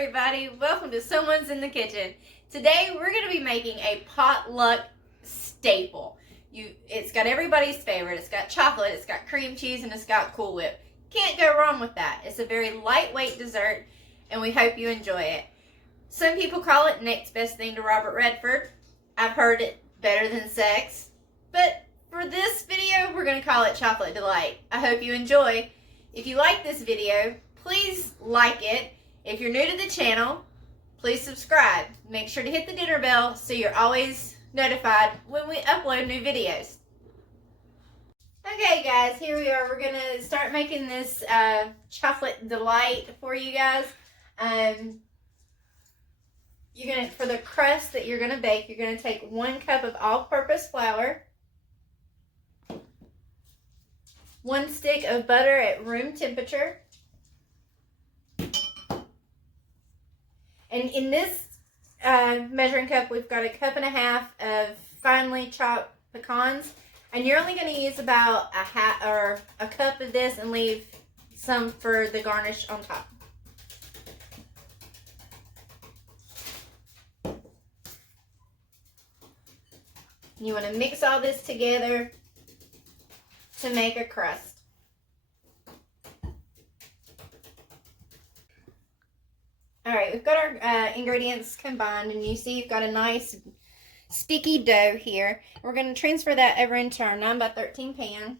everybody, welcome to Someone's in the Kitchen. Today we're going to be making a potluck staple. It's got everybody's favorite. It's got chocolate, it's got cream cheese, and it's got Cool Whip. Can't go wrong with that. It's a very lightweight dessert, and we hope you enjoy it. Some people call it next best thing to Robert Redford. I've heard it better than sex, but for this video we're going to call it Chocolate Delight. I hope you enjoy. If you like this video, please like it. If you're new to the channel, please subscribe. Make sure to hit the dinner bell so you're always notified when we upload new videos. Okay guys, here we are. We're going to start making this chocolate delight for you guys. For the crust that you're going to bake, you're going to take 1 cup of all-purpose flour, 1 stick of butter at room temperature, and in this measuring cup, we've got 1.5 cups of finely chopped pecans. And you're only going to use about a cup of this and leave some for the garnish on top. You want to mix all this together to make a crust. Alright, we've got our ingredients combined, and you see you've got a nice sticky dough here. We're going to transfer that over into our 9x13 pan.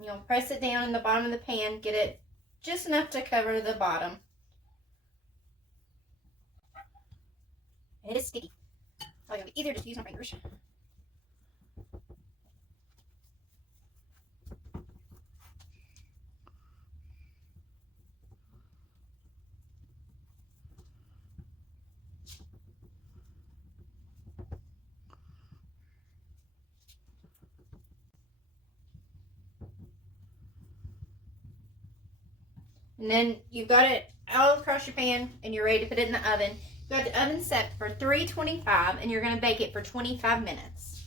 You'll press it down in the bottom of the pan, get it just enough to cover the bottom. It is sticky. Oh, it'll be easier just to use my fingers. And then you've got it all across your pan and you're ready to put it in the oven. You've got the oven set for 325 and you're going to bake it for 25 minutes.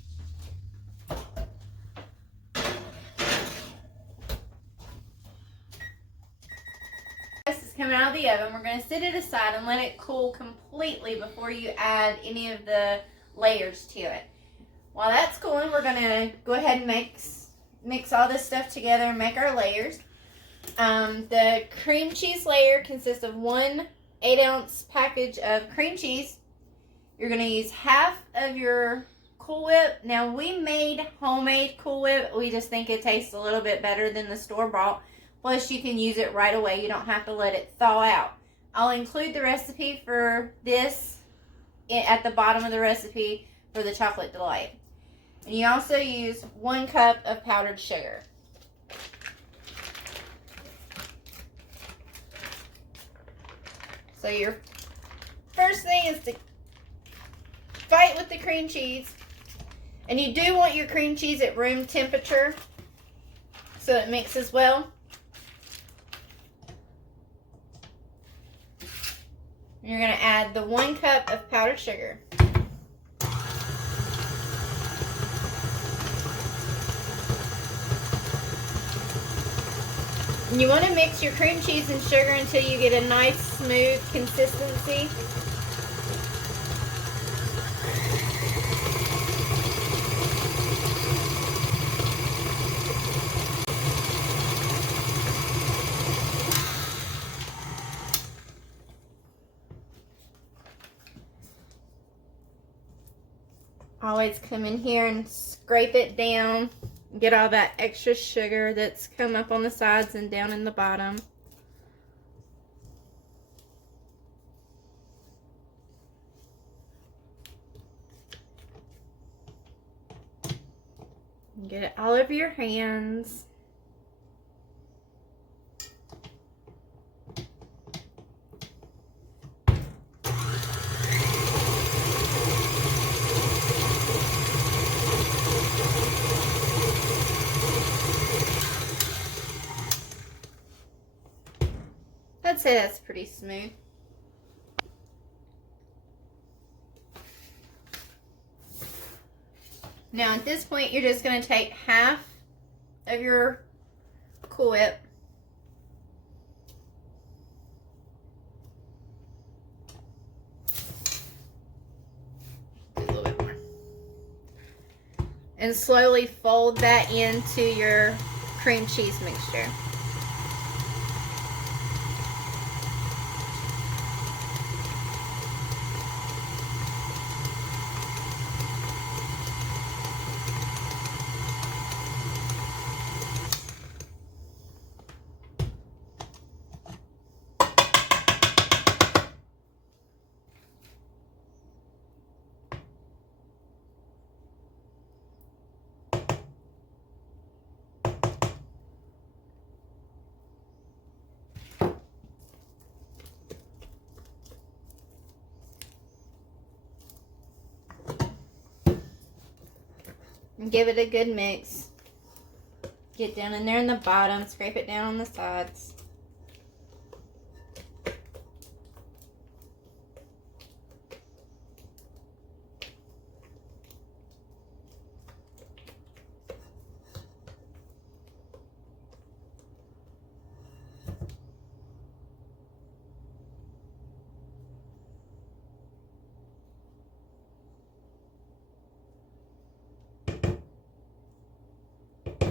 This is coming out of the oven. We're going to set it aside and let it cool completely before you add any of the layers to it. While that's cooling, we're going to go ahead and mix all this stuff together and make our layers. The cream cheese layer consists of 1 8-ounce package of cream cheese. You're going to use half of your Cool Whip. Now, we made homemade Cool Whip. We just think it tastes a little bit better than the store-bought. Plus, you can use it right away. You don't have to let it thaw out. I'll include the recipe for this at the bottom of the recipe for the Chocolate Delight. And you also use 1 cup of powdered sugar. So your first thing is to fight with the cream cheese. And you do want your cream cheese at room temperature so it mixes well. And you're going to add the 1 cup of powdered sugar. And you want to mix your cream cheese and sugar until you get a nice smooth consistency. Always come in here and scrape it down. Get all that extra sugar that's come up on the sides and down in the bottom. And get it all over your hands. I'd say that's pretty smooth. Now at this point, you're just going to take half of your Cool Whip. A little bit more. And slowly fold that into your cream cheese mixture. And give it a good mix. Get down in there in the bottom, scrape it down on the sides.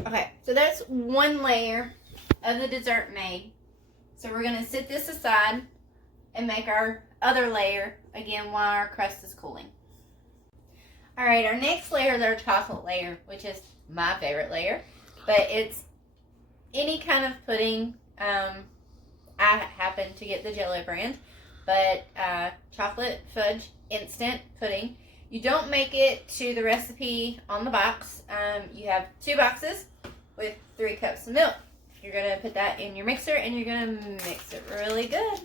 Okay, so that's one layer of the dessert made. So we're going to set this aside and make our other layer again while our crust is cooling. Alright, our next layer is our chocolate layer, which is my favorite layer. But it's any kind of pudding. I happen to get the Jello brand. But chocolate fudge instant pudding. You don't make it to the recipe on the box. You have 2 boxes with 3 cups of milk. You're going to put that in your mixer and you're going to mix it really good.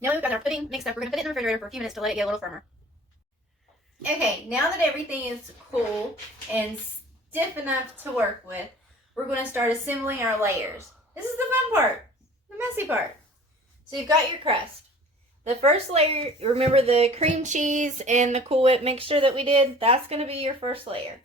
Now we've got our pudding mixed up. We're going to put it in the refrigerator for a few minutes to let it get a little firmer. Okay, now that everything is cool and stiff enough to work with, we're going to start assembling our layers. This is the fun part, the messy part. So you've got your crust. The first layer, remember the cream cheese and the Cool Whip mixture that we did? That's going to be your first layer.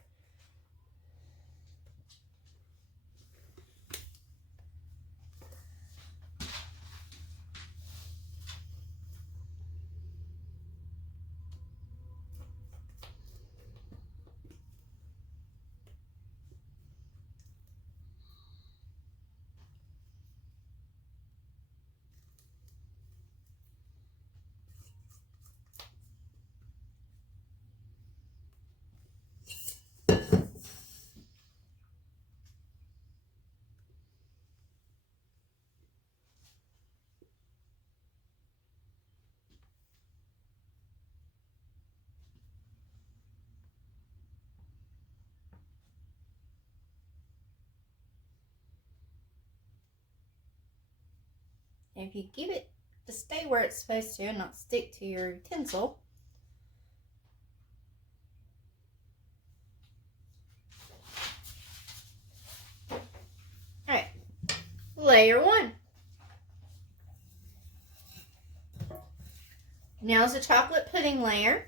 And if you keep it to stay where it's supposed to and not stick to your utensil, alright, layer 1. Now is the chocolate pudding layer.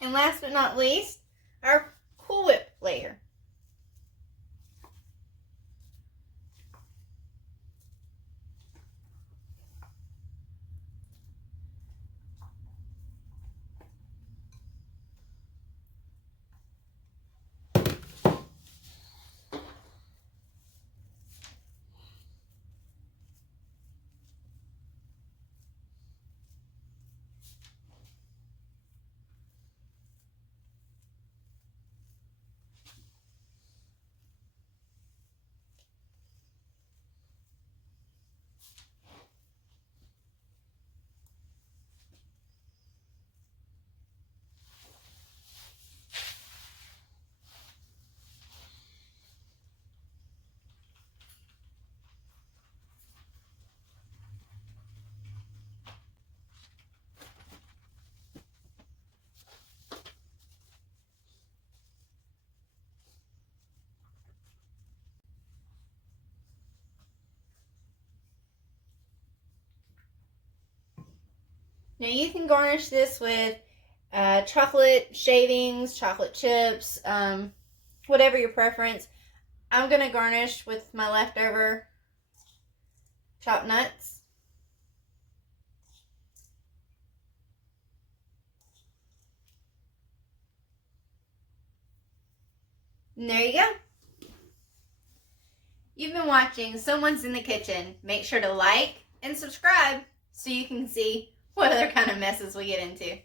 And last but not least, our Cool Whip layer. Now you can garnish this with chocolate shavings, chocolate chips, whatever your preference. I'm going to garnish with my leftover chopped nuts. And there you go. You've been watching Someone's in the Kitchen. Make sure to like and subscribe so you can see what other kind of messes we get into.